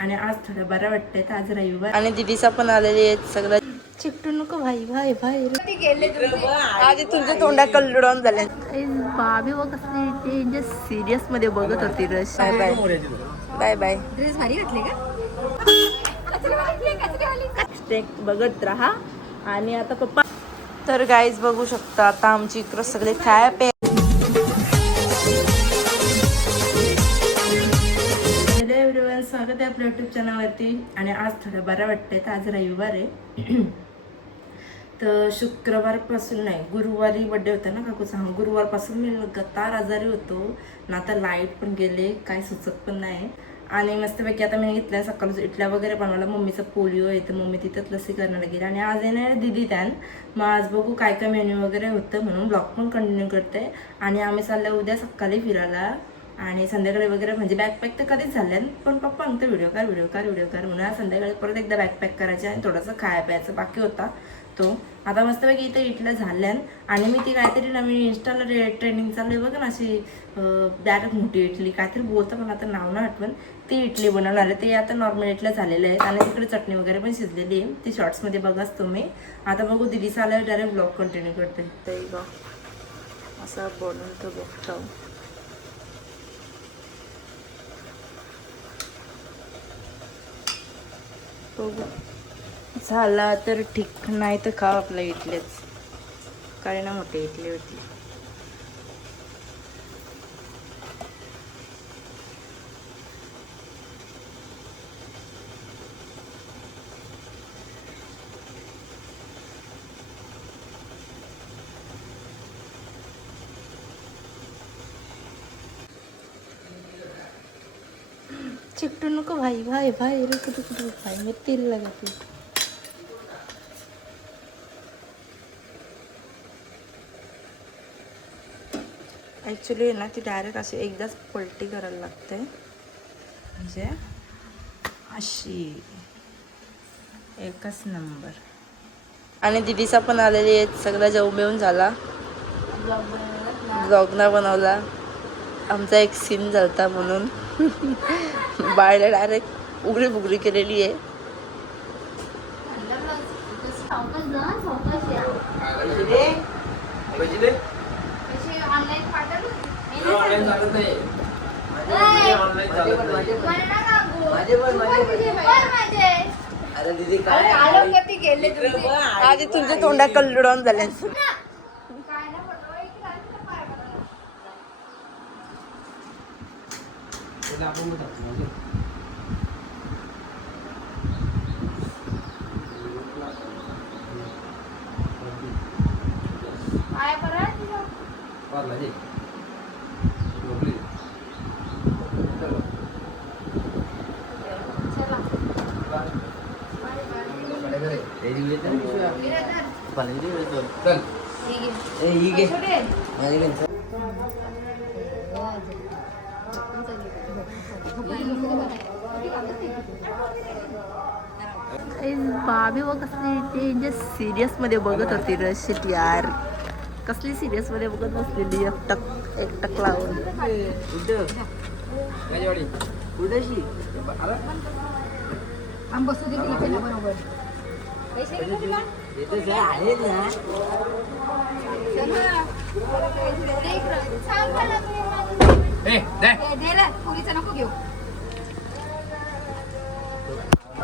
आणि आज थोडं बरं वाटतंय तर आज रविवार आणि दीदीचा पण आलेली आहेत सगळं चिकटू नको भाई भाई भाई आधी तुमच्या तोंडा कल्लुडून झाले बाबी व कसली ते सिरियस मध्ये बघत होती रश bye bye bye bye dress भारी घातले का स्टेक बघत राहा आणि आता पप्पा तर गाईज बघू शकता आता आमची इकडं सगळे खाय पे स्वागत आहे आपल्या युट्यूब चॅनलवरती आणि आज थोडं बरं वाटतंय तर आज रविवार आहे तर शुक्रवारपासून नाही गुरुवारी बड्डे होता ना काकूचा गुरुवारपासून मी लगातार आजारी होतो ना आता लाईट पण गेले काय सुचत पण नाही आणि मस्तपैकी आता मी घेतल्या सकाळचं इटल्या वगैरे बनवला मम्मीचा पोलिओ आहे तर मम्मी तिथंच लसी करण्याला गेली आणि आज येणार दिदी त्यान मग आज बघू काय काय मेन्यू वगैरे होतं म्हणून ब्लॉग पण कंटिन्यू करते आणि आम्ही चाललो उद्या सकाळी फिरायला आणि संध्याकाळी वगैरे म्हणजे बॅकपॅक तर कधीच झाल्या पण पप्पा म्हणतो व्हिडिओ कर म्हणून संध्याकाळी परत एकदा बॅकपॅक करायचे आणि थोडंसं खाया प्यायचं बाकी होता तो आता मस्तपैकी इथे इटल्या झाल्यान आणि मी ती काहीतरी नवीन इंस्टाला ट्रेनिंग चालू आहे बघा ना अशी डायरेक्ट मोठी इडली काहीतरी बोलतं पण आता नाव ना आठवण ती इडली बनवणार आहे ते आता नॉर्मल इटल्या झालेल्या आहेत आणि तिकडे चटणी वगैरे पण शिजलेली आहे ती शॉर्ट्समध्ये बघाच तुम्ही आता बघू दिदीचा आल्यावर डायरेक्ट ब्लॉग कंटिन्यू करते ते बघ असं बनवून तो बघतो झाला तर ठीक नाही तर खा आपल्या इडलीच काय ना मोठी इडली होती चिकटू नको भाई भाई भाई रुक भाई मी तेल लगाती ॲक्च्युली ना ती डायरेक्ट अशी एकदाच पलटी करायला लागते म्हणजे अशी एकच नंबर आणि दिदीचा पण आलेली आहेत सगळं जेवण बिवून झाला ब्लॉगना बनवला आमचा एक सीन झालता म्हणून बाळला डायरेक्ट उघडी बुगडी केलेली आहे आधी तुमच्या तोंडा कल्लुडून झाले बाबी व कसली ते सिरियस मध्ये बघत होती रशीट यार कसली सिरियस मध्ये बघत बसलेली एकटक लावून बसू दे बरोबर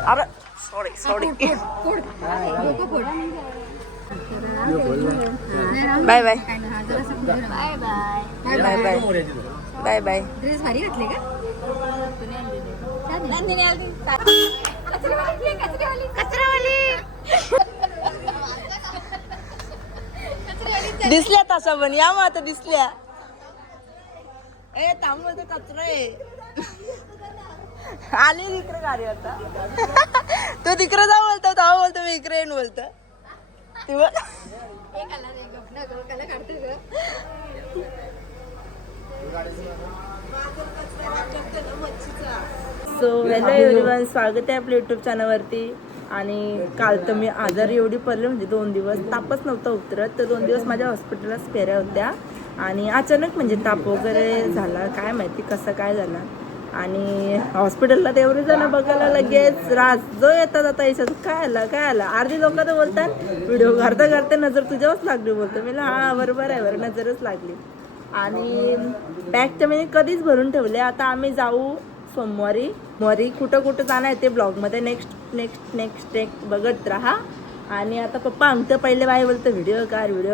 अरे sorry bye bye bye bye bye bye dress भारी घातले का दिसल्या तसा पण या मग आता दिसल्या ए थांब कचरा आहे आली तिकडे गाडी आता तो तिकडे जा बोलतो तेव्हा बोलतो मी इकडे येऊन बोलतो सो हॅलो एव्हरीवन स्वागत आहे आपल्या युट्यूब चॅनलवरती आणि काल तर मी आजारी एवढी पडले म्हणजे 2 दिवस तापच नव्हता उतरत तर 2 दिवस माझ्या हॉस्पिटललाच फेऱ्या होत्या आणि अचानक म्हणजे ताप वगैरे झाला काय माहिती कसं काय झालं आणि हॉस्पिटलला तेवढे जण बघायला लगेच राज जो येतात आता याच्यात काय आलं अर्धी लोक तर बोलतात व्हिडिओ करता नजर तुझ्यावरच लागली बोलतो मी हा बरोबर आहे बरं नजरच लागली. आणि बॅग तर मी कधीच भरून ठेवले. आता आम्ही जाऊ सोमवारी कुठं जाणार आहे ते ब्लॉगमध्ये नेक्स्ट बघत राहा. आणि आता पप्पा आमचं पहिले बाय बोलतं व्हिडिओ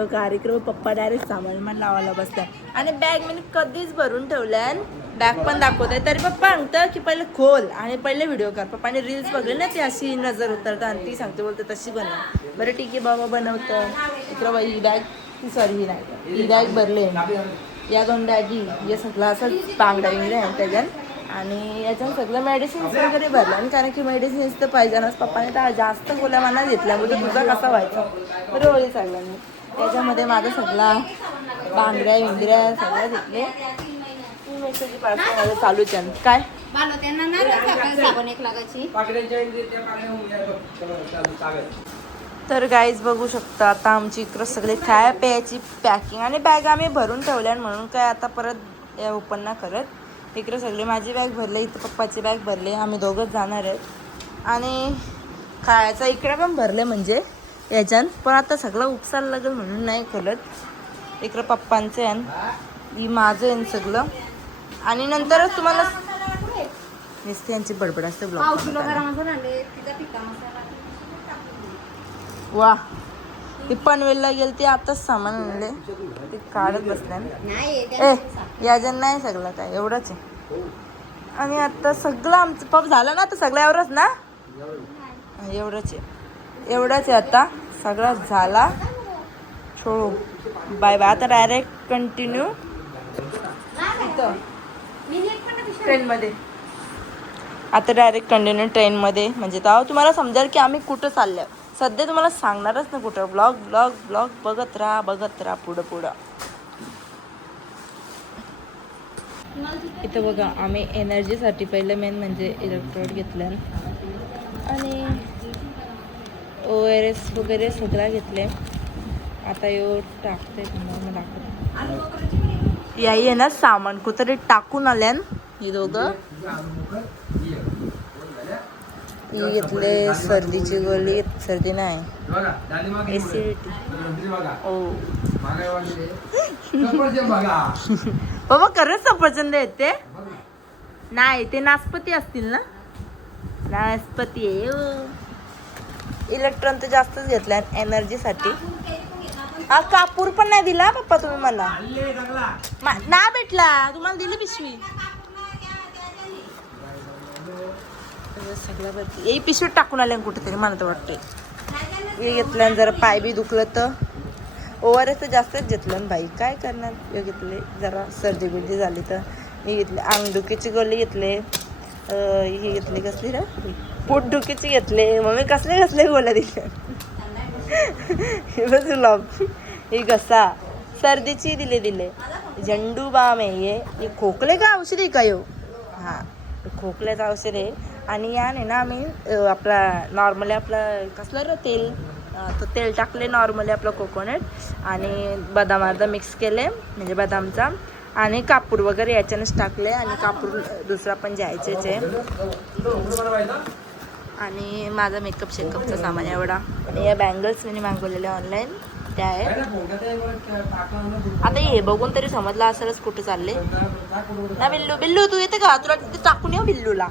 कार इकडे पप्पा डायरेक्ट सामान लावायला बसतात. आणि बॅग मी कधीच भरून ठेवल्या बॅग पण दाखवत आहे तरी पप्पा सांगतं की पहिले खोल आणि पहिले व्हिडिओ कर. पप्पाने रील्स बघले ना ती अशी नजर उतरतात आणि ती सांगते बोलते तशी बनव. बरं ठीक आहे बाबा बनवतं. इकडं ही बॅग ही नाही ही बॅग भरले या 2 बॅगी हे सगळं असं बांगड्या आहे त्याच्यात. आणि याच्यात सगळं मेडिसिन्स वगैरे भरलं आणि कारण की मेडिसिन्स तर पाहिजेनच. पप्पाने तर जास्त गोळ्या मनात घेतल्या म्हणजे तुझा कसा व्हायचा बरोबर आहे सगळ्यांनी. त्याच्यामध्ये माझं सगळा बांगड्या सगळं घेतले. मेसेज पार्सल चालूच आहे काय तर गाईज बघू शकता आता आमची इकडं सगळे खाया प्यायची पॅकिंग आणि बॅग आम्ही भरून ठेवल्या म्हणून काय आता परत ओपन ना करत. इकडे सगळे माझी बॅग भरले इथं पप्पाची बॅग भरले आम्ही दोघंच जाणार आहेत. आणि खायचं इकडे पण भरले म्हणजे याच्यात पण आता सगळं उपसायला लागेल म्हणून नाही करत. इकडं पप्पांचं आहे ही माझं आहे सगळं. आणि नंतरच तुम्हाला नुसते यांची बडबड असते ब्लॉग. वा ती पनवेलला गेली ती आताच सामान आणले ते काढत बसल्या याजन नाही सगळं काय एवढंच आहे. आणि आता सगळं आमचं पप झालं ना आता सगळं एवढंच ना एवढंच आहे आता सगळं झाला. छो बाय आता डायरेक्ट कंटिन्यू इथं ट्रेनमध्ये. आता डायरेक्ट कंटिन्यू ट्रेनमध्ये म्हणजे तेव्हा तुम्हाला समजेल की आम्ही कुठं चाललो. सध्या तुम्हाला सांगणारच ना कुठं. ब्लॉग बघत राहा पुढं. इथं बघा आम्ही एनर्जीसाठी पहिलं मेन म्हणजे इलेक्ट्रोड घेतलं आणि ORS वगैरे सगळं घेतले. आता टाकते तुम्हाला दाखवते याही आहे ना सामान कुठतरी टाकून आल्यान ही दोघं. ही घेतले सर्दीची गोळी सर्दी नाही एसिडिटी. ओ बाबा खरंच सफरचंद येते नाही ते नासपती असतील ना नासपती आहे. इलेक्ट्रॉन तर जास्तच घेतल्या एनर्जीसाठी. हा कापूर पण नाही दिला पप्पा तुम्ही मला ना भेटला तुम्हाला दिली पिशवी सगळं बघ ही पिशवीत टाकून आल्या कुठेतरी मला तर वाटते. हे घेतलं जरा पाय बी दुखलं तर ORS तर जास्तच घेतलं बाई काय करणार. हे घेतले जरा सर्दी बिर्दी झाली तर हे घेतले. अंगदुखीची गोळी घेतले. हे घेतले कसली रे पोटदुखीची घेतले. मम्मी कसले गोळ्या दिल्या हे बघ ही घसा सर्दीची दिले. झंडू बाम आहे हे खोकले का औषध आहे का हां खोकल्याचं औषध आहे. आणि याने ना आम्ही आपला नॉर्मली आपलं कसलं रे तेल टाकले नॉर्मली आपलं कोकोनट आणि बदाम अर्धा मिक्स केले म्हणजे बदामचा आणि कापूर वगैरे याच्यानेच टाकले. आणि कापूर दुसरा पण जायचेच आहे. आणि माझा मेकअप शेकअपचा सामान एवढा. आणि या बँगल्स मी मागवलेल्या ऑनलाईन त्या आहेत. आता हे बघून तरी समजलं असेलच कुठे चालले ना. बिल्लू तू येते का तुला तिथे टाकून येऊ बिल्लूला.